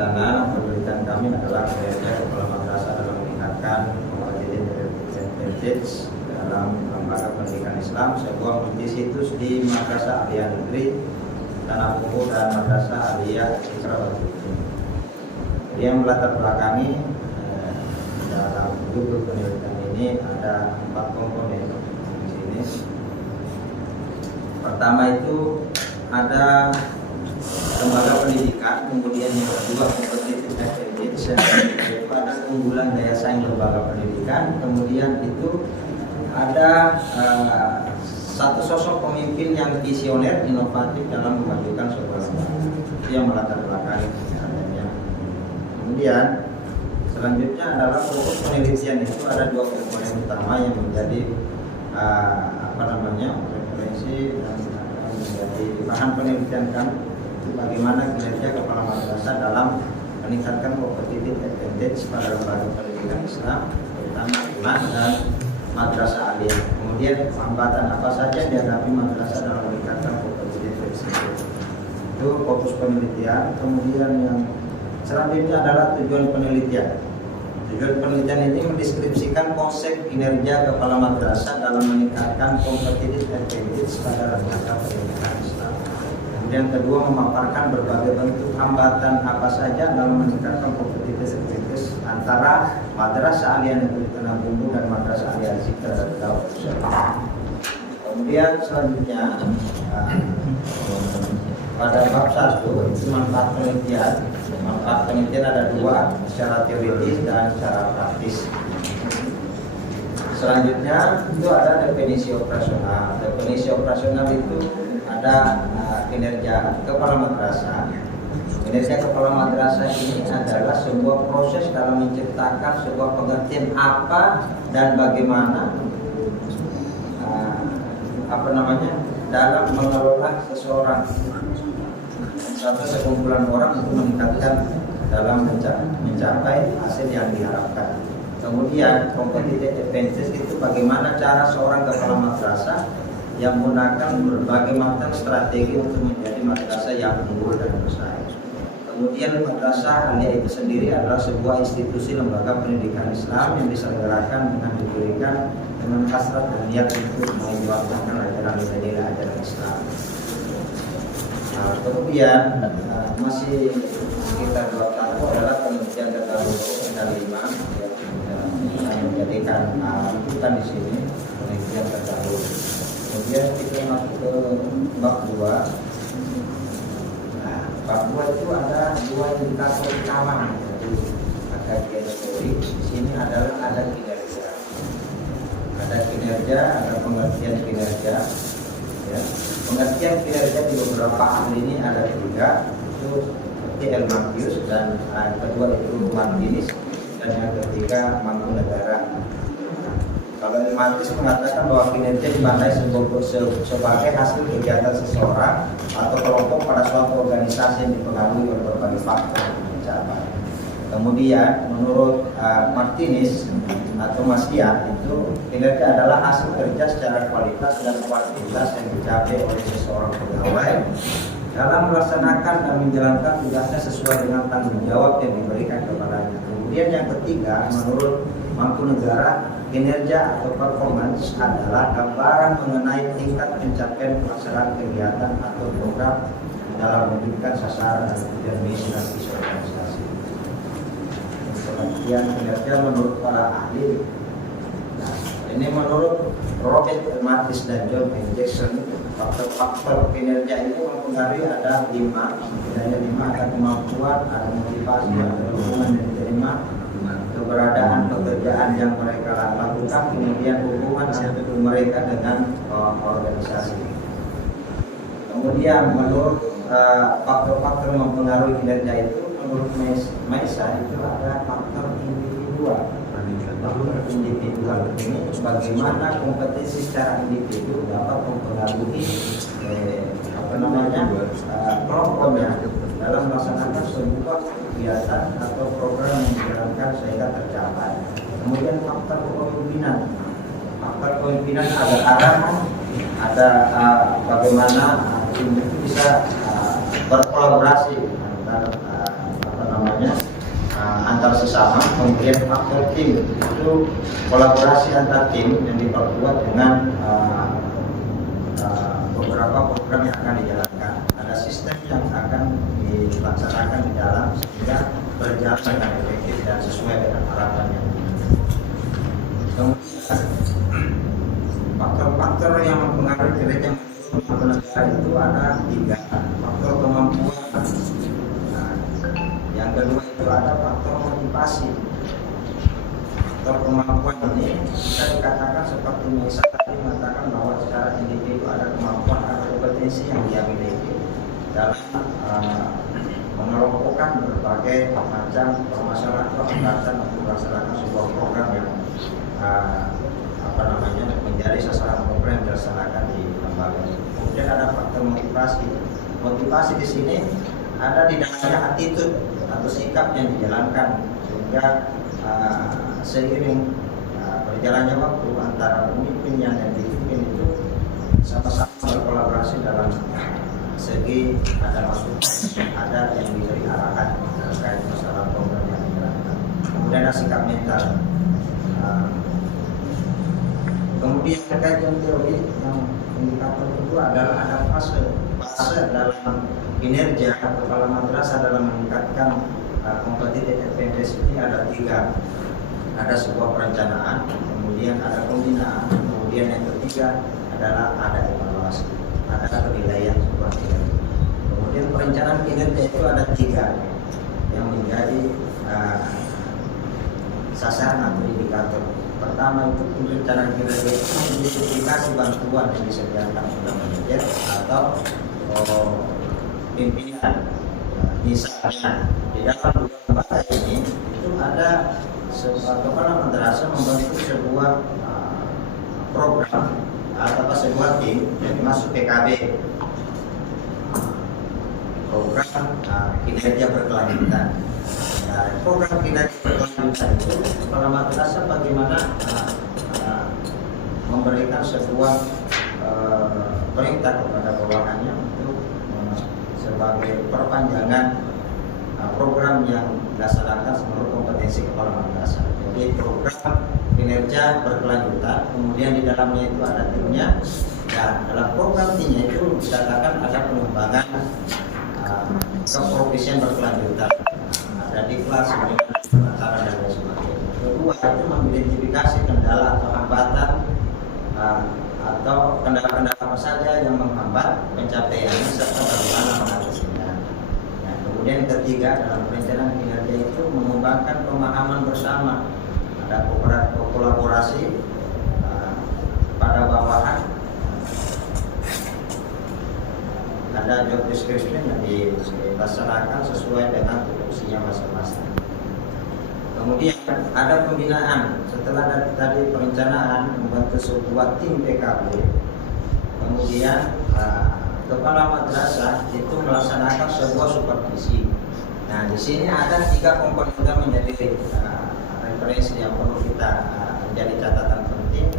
sana penelitian kami adalah kinerja kepala madrasah dalam meningkatkan kompetensi dalam lembaga pendidikan Islam, sebuah multisitus di Madrasah Aliyah Negeri Tanah Bumbu dan Madrasah Aliyah Citra Batu. Jadi yang melatar belakangi dalam judul penelitian ini ada 4 komponen di sini. Pertama itu ada lembaga pendidikan, kemudian yang kedua competitive advantage, yang kedua ada keunggulan daya saing lembaga pendidikan, kemudian itu ada satu sosok pemimpin yang visioner, inovatif dalam memajukan sebuah lembaga. Itu yang melatar belakangi adanya. Kemudian selanjutnya adalah fokus penelitian. Itu ada 2 komponen utama yang menjadi referensi dan menjadi bahan penelitian kami. Itu bagaimana kinerja kepala madrasah dalam meningkatkan competitive advantage pada lembaga pendidikan Islam, terutama iman dan madrasah aliyah. Kemudian hambatan apa saja yang dihadapi madrasah dalam meningkatkan competitive advantage. Itu fokus penelitian. Kemudian yang selanjutnya adalah tujuan penelitian. Tujuan penelitian ini mendeskripsikan konsep kinerja kepala madrasah dalam meningkatkan competitive advantage pada lembaga pendidikan Islam. Kemudian kedua, memaparkan berbagai bentuk hambatan apa saja dalam meningkatkan competitive advantage antara Madrasah Aliyah Negeri Tanah Bumbu dan Madrasah Aliyah Citra Batu. Kemudian selanjutnya pada bab 1 itu manfaat penelitian. Manfaat penelitian ada 2, secara teoritis dan secara praktis. Selanjutnya itu ada definisi operasional. Definisi operasional itu ada kinerja kepala madrasah. Kinerja kepala madrasah ini adalah sebuah proses dalam menciptakan sebuah pengertian apa dan bagaimana dalam mengelola seseorang, satu sekumpulan orang untuk meningkatkan dalam mencapai hasil yang diharapkan. Kemudian competitive advantage itu bagaimana cara seorang kepala madrasah yang menggunakan berbagai macam strategi untuk menjadi madrasah yang unggul dan bersaing. Kemudian madrasah aliyah itu sendiri adalah sebuah institusi lembaga pendidikan Islam yang diselenggarakan dengan diberikan dengan hasrat dan niat untuk memperjuangkan ajaran nilai-nilai ajaran Islam. Kemudian masih sekitar 2 tahun adalah penelitian terdahulu ada 5 yang menjadikan rujukan di sini penelitian terdahulu. Kemudian kita masuk ke bab 2. Bab 2 itu ada 2 indikator utama. Jadi ada teori, di sini adalah ada kinerja. Ada kinerja, ada pengertian kinerja. Ya. Pengertian kinerja di beberapa ahli ini ada 3, itu seperti Elmakius dan yang kedua itu Martinus dan yang ketiga Mangkunegara. Kalau Elmakius mengatakan bahwa kinerja dimaknai sebagai hasil kegiatan seseorang atau kelompok pada suatu organisasi yang dipengaruhi oleh berbagai faktor untuk mencapai. Kemudian menurut Martinus atau Masian itu kinerja adalah hasil kerja secara kualitas dan kuantitas yang dicapai oleh seseorang pegawai dalam melaksanakan dan menjalankan tugasnya sesuai dengan tanggung jawab yang diberikan kepadanya. Kemudian yang ketiga, menurut Mangkunegara, kinerja atau performance adalah gambaran mengenai tingkat pencapaian pelaksanaan kegiatan atau program dalam mewujudkan sasaran dan misi organisasi. Pengertian kinerja menurut para ahli. Nah, ini menurut Robert Matis dan John M. Jackson, faktor-faktor kinerja itu mempengaruhi ada 5. Setidaknya 5, ada kemampuan, ada motivasi, ada hubungan yang diterima, keberadaan pekerjaan yang mereka lakukan, kemudian hubungan mereka dengan organisasi. Kemudian menurut faktor-faktor mempengaruhi kinerja itu, menurut Maisa itu ada faktor individual. Faktor individual ini bagaimana kompetisi secara individu dapat mempengaruhi kelompoknya dalam melaksanakan sebuah kegiatan atau program yang dijalankan sehingga tercapai. Kemudian faktor kepemimpinan. Faktor kepemimpinan ada arahan, ada bagaimana tim itu bisa berkolaborasi antara bersama. Kemudian faktor tim itu kolaborasi antar tim yang diperkuat dengan beberapa program yang akan dijalankan. Ada sistem yang akan dilaksanakan di dalam sehingga berjalan dengan efektif dan sesuai dengan harapannya. Kemudian faktor-faktor yang mempengaruhi kinerja negara itu ada 3. Faktor kemampuan. Nah, yang kedua itu ada faktor motivasi. Faktor kemampuan ini bisa dikatakan seperti misalnya tadi mengatakan bahwa secara individu ada kemampuan atau kompetensi yang dia miliki dalam mengelompokkan berbagai macam permasalahan atau hambatan untuk melaksanakan sebuah program yang menjadi sasaran program yang dilaksanakan di lembaga. Kemudian ada faktor motivasi. Motivasi di sini ada di dalamnya attitude atau sikap yang dijalankan sehingga seiring berjalannya waktu antara pemimpin yang dipimpin itu sama-sama berkolaborasi dalam segi ada masukan, ada yang diberi arahan terkait masalah program yang dijalankan. Kemudian ada sikap mental. Kemudian terkait yang teori yang indikator kedua adalah ada fase dalam kinerja kepala madrasah dalam meningkatkan competitive advantage ini ada 3. Ada sebuah perencanaan, kemudian ada pembinaan, kemudian yang ketiga adalah ada evaluasi, ada penilaian sebuah kinerja. Kemudian perencanaan kinerja itu ada 3 yang menjadi sasaran atau indikator. Pertama itu perencanaan kinerja itu mengidentifikasi bantuan yang disediakan oleh manajer atau pimpinan. Misalnya di dalam 2 lembaga ini itu ada kepala madrasah membentuk sebuah program atau sebuah tim yang dimaksud PKB, program kinerja berkelanjutan. Program kinerja berkelanjutan itu kepala madrasah bagaimana memberikan sebuah perintah kepada bawahannya untuk sebagai perpanjangan program yang dilaksanakan menurut kompetensi kepala madrasah. Jadi program kinerja berkelanjutan, kemudian di dalamnya itu ada timnya. Dan dalam program timnya itu dikatakan ada pengembangan keprovisian berkelanjutan. Ada di kelas, penataran dan lain sebagainya. Kedua itu mengidentifikasi kendala atau hambatan atau kendala-kendala apa saja yang menghambat pencapaiannya serta bagaimana mengatasinya. Kemudian ketiga dalam perencanaan kinerja itu mengembangkan pemahaman bersama, ada kolaborasi pada bawahan, ada job description yang dilaksanakan sesuai dengan tupoksinya masing-masing. Kemudian ada pembinaan. Setelah tadi perencanaan membentuk sebuah tim PKB, kemudian kepala madrasah itu melaksanakan sebuah supervisi. Nah, di sini ada 3 komponen yang menjadi referensi yang perlu kita menjadi catatan penting.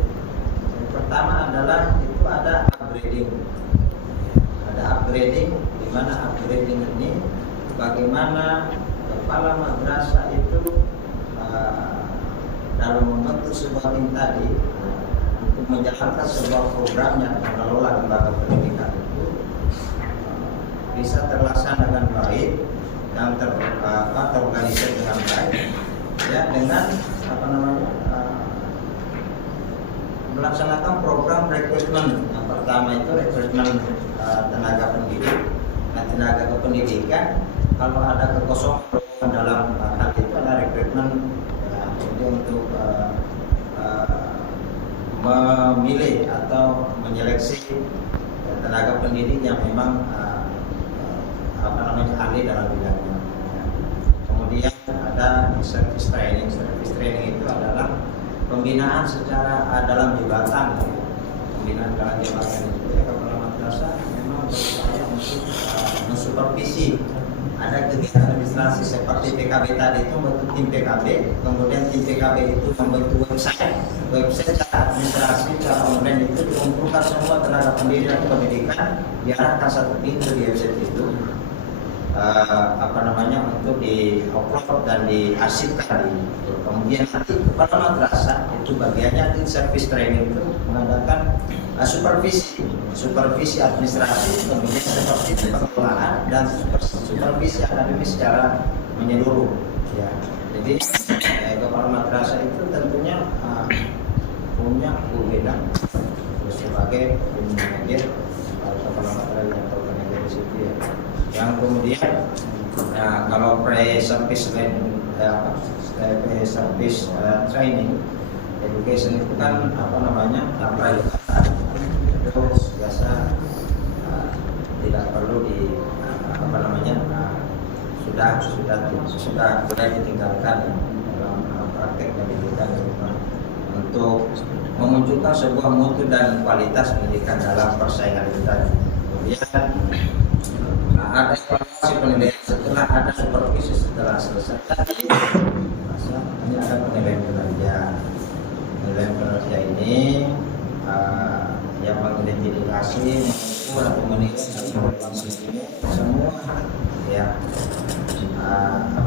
Yang pertama adalah itu ada upgrading. Ada upgrading, di mana upgrading ini bagaimana kepala madrasah itu dalam membentuk sebuah tim tadi untuk menjalankan sebuah program yang mengelola lembaga pendidikan itu bisa terlaksana dengan baik dan terorganisir dengan baik, ya, dengan melaksanakan program rekrutmen. Yang pertama itu rekrutmen tenaga pendidik. Nah, tenaga kependidikan kalau ada kekosongan dalam hal itu ada rekrutmen, jadi untuk memilih atau menyeleksi tenaga pendidik yang memang ahli dalam bidangnya. Kemudian ada service training. Service training itu adalah pembinaan secara dalam jabatan. Pembinaan dalam jabatan itu ya kepala madrasah memang berupaya untuk mensupervisi. Ada kegiatan administrasi seperti PKB tadi itu membentuk tim PKB, kemudian tim PKB itu membentuk website secara administrasi, secara online itu dikumpulkan semua tenaga pendidik dan pendidikan diarahkan satu pintu di website itu. untuk diupload dan diarsipkan. Kemudian nanti kepala madrasah itu bagiannya di service training itu mengadakan supervisi administrasi, kemudian supervisi pengelolaan dan supervisi akademis secara menyeluruh. Ya, jadi kepala madrasah itu tentunya punya wewenang sebagai manajer kepala madrasah yang terorganisir di situ ya. Yang kemudian kalau pre-service training education itu kan private, itu biasa tidak perlu sudah boleh ditinggalkan dalam praktek pendidikan untuk memunculkan sebuah mutu dan kualitas pendidikan dalam persaingan itu tadi. Kemudian ada evaluasi penilaian setelah ada supervisi setelah selesai tadi. Ini ada penilaian kinerja. Penilaian kinerja ini yang mengidentifikasi mengukur atau menilai semua ya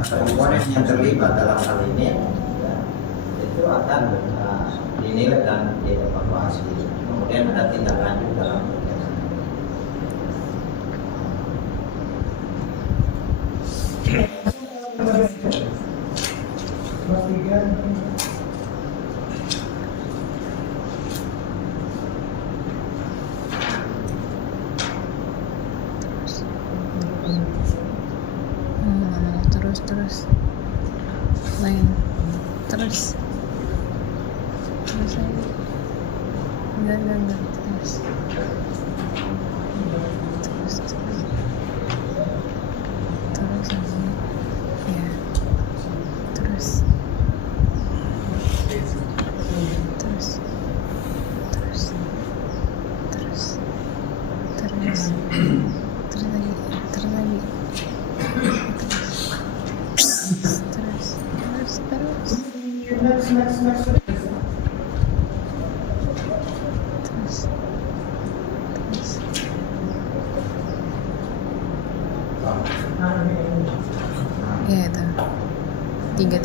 komponen yang terlibat dalam hal ini ya, itu akan dinilai dan dievaluasi. Kemudian ada tindak lanjut dalam terus lain terus aja enggak terus aja ya terus ya itu tiga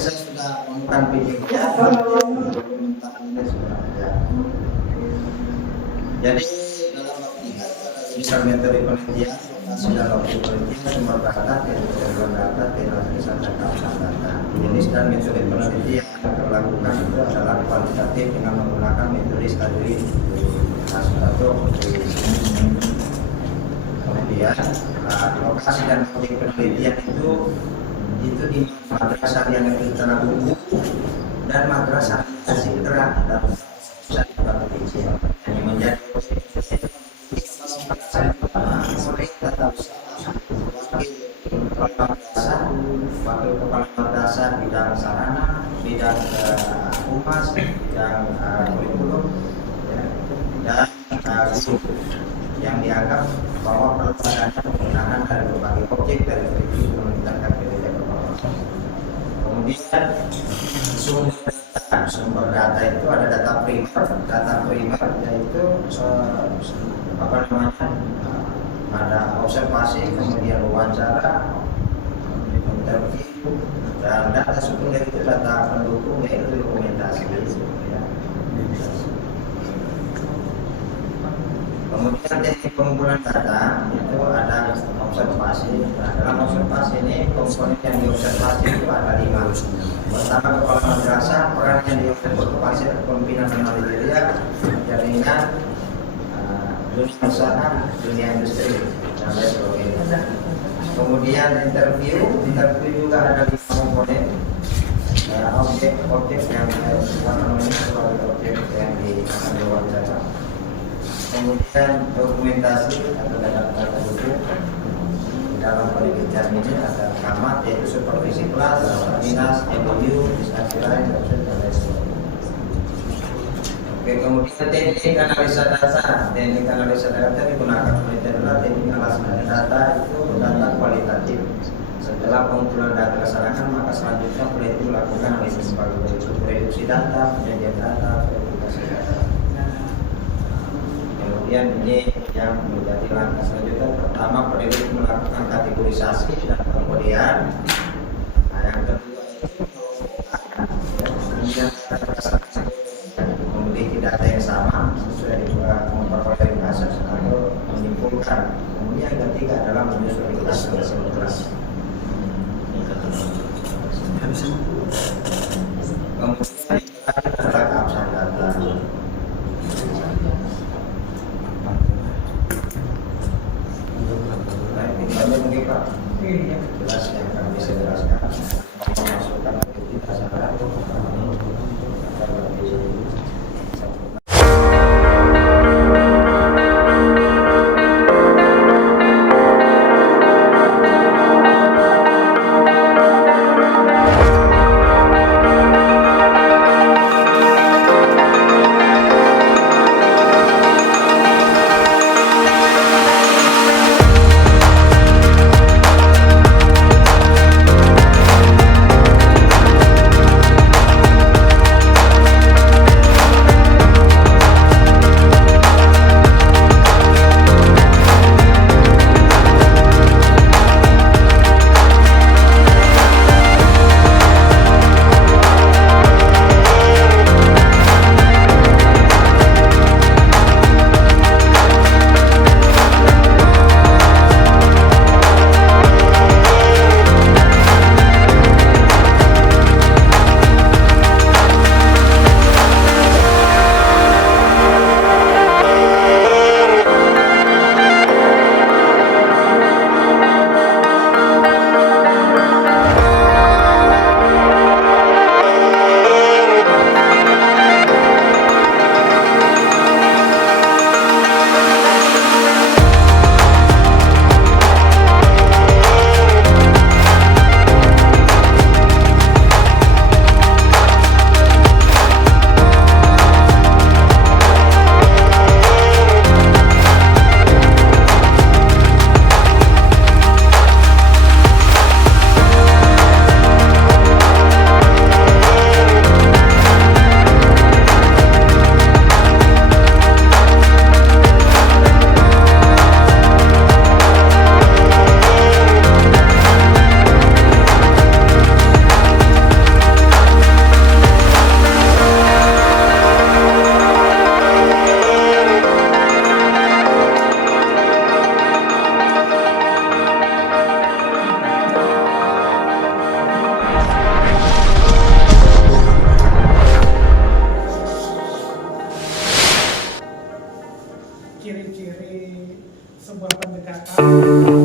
saya sudah menemukan videonya. Jadi dalam waktu misal metode penelitian sudah waktu penelitian sumber data, teori data, teori data, jenis dan metode penelitian yang terlakukan itu adalah kualitatif dengan menggunakan metode studi atau kemudian lokasi dan metode penelitian itu di madrasah yang internal umum dan madrasah Sidra dan pusat batu kecil yang menjadi wakil kepala madrasah bidang sarana, bidang humas, bidang kurikulum dan guru yang dianggap bahwa perluasannya penggunaan dari berbagai objek dari kurikulum meningkatkan kinerja kepala. Kemudian sumber data itu ada data primer yaitu ada observasi, kemudian wawancara, interview, dan data sekunder itu data pendukung yaitu dokumentasi ya. Kemudian teknik pengumpulan data itu ada observasi. Nah, dalam observasi ini komponen yang diobservasi itu ada 5. Pertama, kepala madrasah, peran yang diobservasi pimpinan manajerial, jaringan, dunia usaha, dunia industri, dan lain sebagainya. Kemudian interview juga ada 5 komponen. Objek yang objek yang akan diwawancara. Kemudian dokumentasi atau data buku. Dalam penelitian ini ada kamat yaitu supervisi kelas, dinas, MOU, diskusi lain, dan lain sebagainya. Oke, kemudian teknik analisa data. Teknik analisa data digunakan penelitian adalah teknik analisa data itu data kualitatif. Setelah pengumpulan data dilaksanakan, maka selanjutnya peneliti melakukan analisis sebagai berikut: reduksi data, penyajian data, verifikasi data. Kemudian ini yang menjadi langkah selanjutnya. Pertama, peneliti melakukan kategorisasi dan kemudian yang kedua itu kemudian memiliki data yang sama sesuai dengan memperoleh kasus atau menyimpulkan. Kemudian yang ketiga adalah menyusun kelas. Kemudian adalah keabsahan data. Tinggalnya mungkin Pak jelas yang kami bisa jelaskan. Memasukkan aktivitas syarat. Ciri-ciri sebuah pendekatan